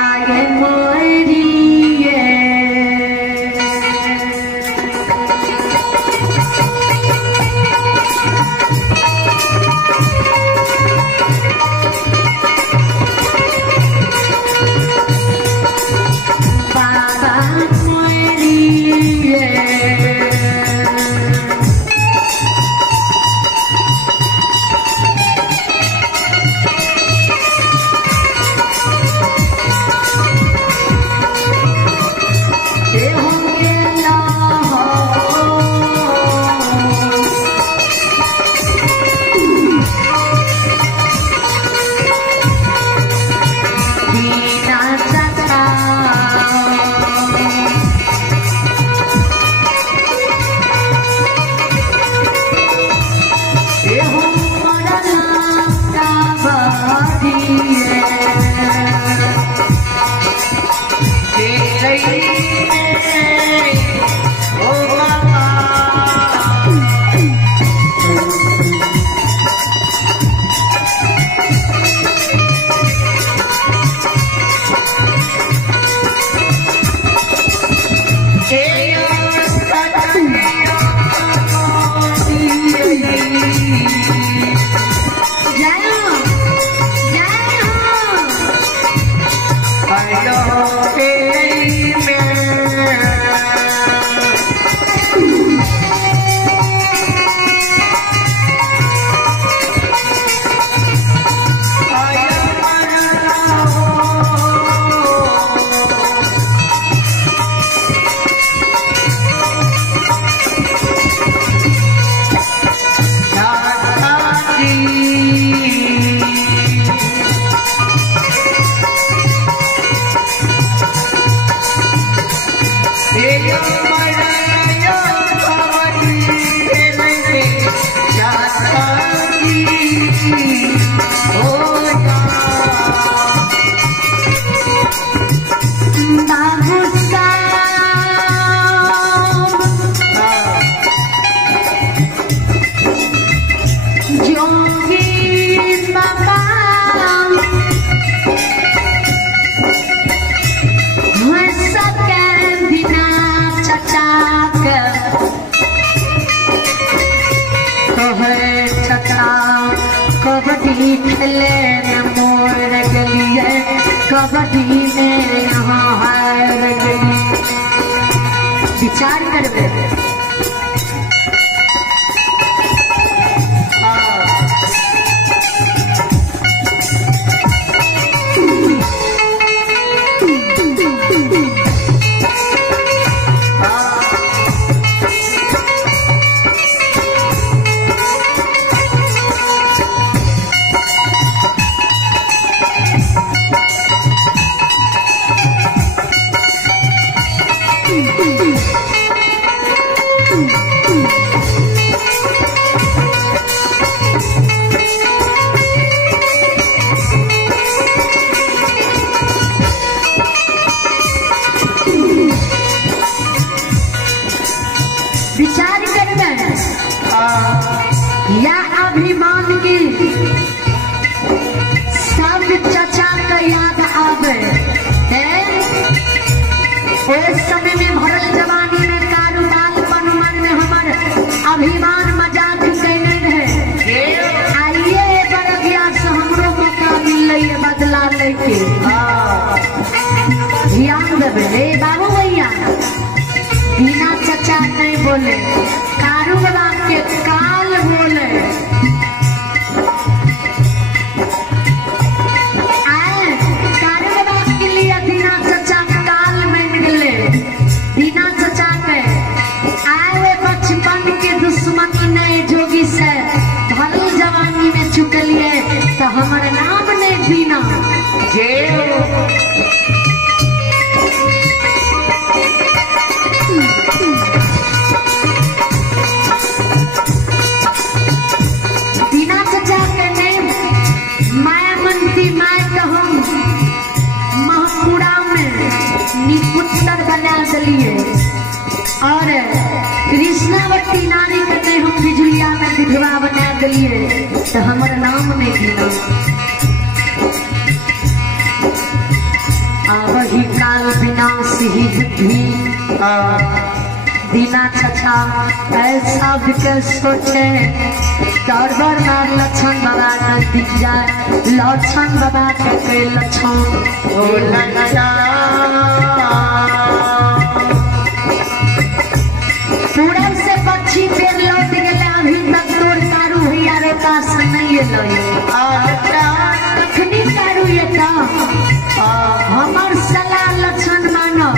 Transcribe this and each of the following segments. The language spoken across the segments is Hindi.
आगे मोरिए बाबा मोरिए कबड्डी खेले न मोर गलिए कबड्डी में यहाँ हार गई विचार करबे विचार करना या अभिमान की सब चचा का याद आवे उस समय में भरल जवानी में कारोबार पनुमान में हमार अभिमान मजाक कैले है आइए बरगिया से हमरो मौका मिल बदला लेके ध्यान देवे रे बाबू भैया बिना चचा नहीं बोले कारोबार के काल बोले चुकलिए तो हमारे नाम ने दीना दीना चचा के नेम माया मंत्री माया तो हम महापुरा में निपुत्र बना दिलिए और कृष्णावती नानी के हम बिजुलिया में विधवा बना दिलिए तो हमारा नाम नहीं दीना वही काल विनाश ही बुद्धि दीना छछा ऐसा के सोचे गड़बड़ मार लक्षण बाबा नजदीक जाए लक्षण बाबा के लक्षण पूरब से पक्षी पेड़ लौट गए अभी तक तोर कारू भैया रोता से नहीं अखनी कारू ये हमर सलाह लक्षण मानो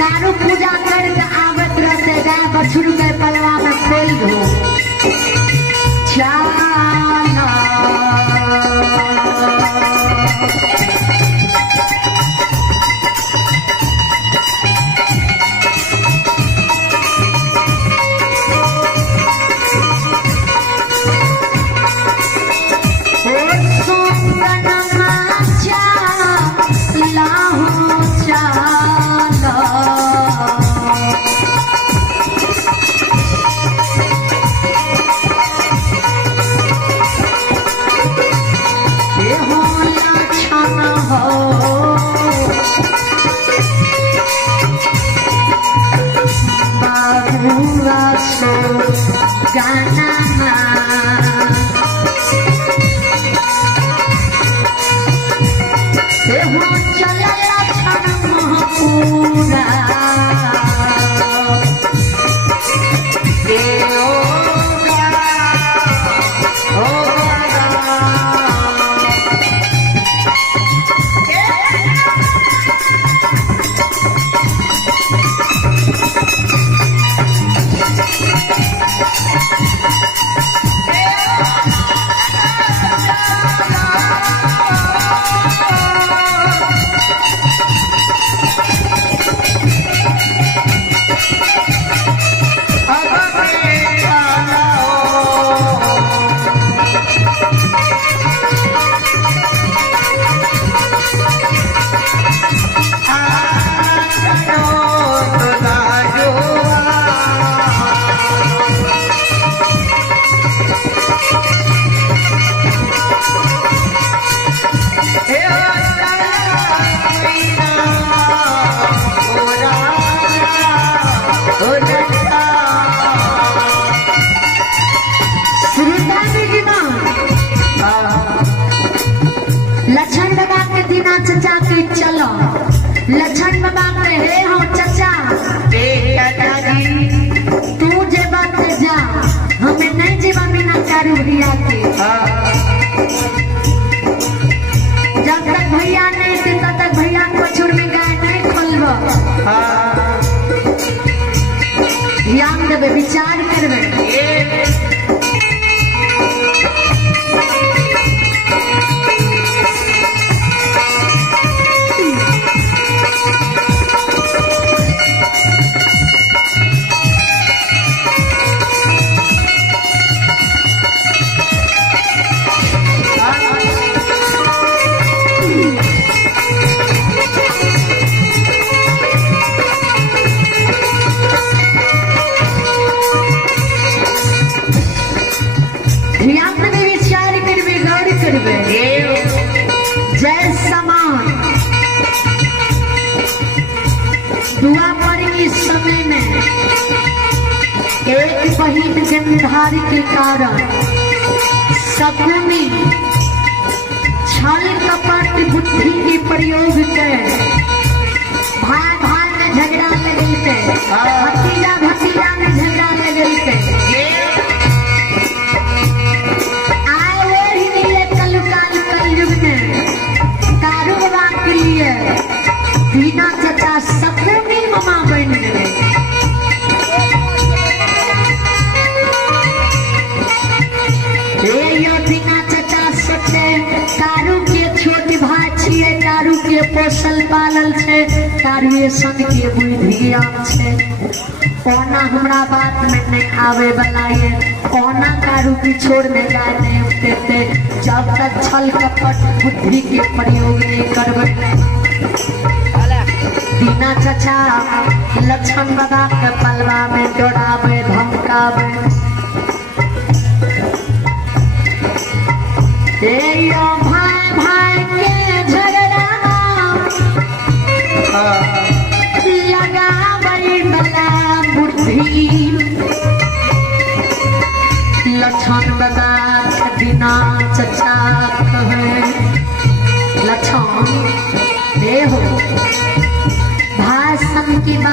कारू पूजा करके आवत रहते गाय बछरू के पलवा में खोल दो लक्षण बाबा के दीना चचा के चलो लक्षण बाबा के हे हो चचा तू जे बात जा हमें नहीं जेबा बिना चारू भैया के जब तक भैया नहीं थे तब तक भैया पछुर में गाय नहीं खोलब ध्यान देवे विचार करवे जय समान दुआ पर इस समय में एक बहिन गंधारी के कारण सकुनी छल कपट बुद्धि के प्रयोग कर भाई भाई में झगड़ा लगल के भतीजा भतीजा में झगड़ा लगल के दीना चचा सकुनी ममा बन गए दीना चचा सोचे कारू के छोट भाई छिए कारू के पोसल पालल छे कारुए संग के बुद्धि ज्ञान छे ओना हमरा बात में नहीं आवे वाला ये ओना कारू की छोड़ में जाए नहीं उठते जब तक छल कपट बुद्धि के प्रयोग नहीं करबे दीना चचा लक्षण बाबा के पलवा में जोड़ावे धमकावे भाई भाई के झगड़ा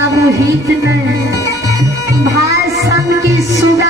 बाबू हित नहीं भाई सन की सुगा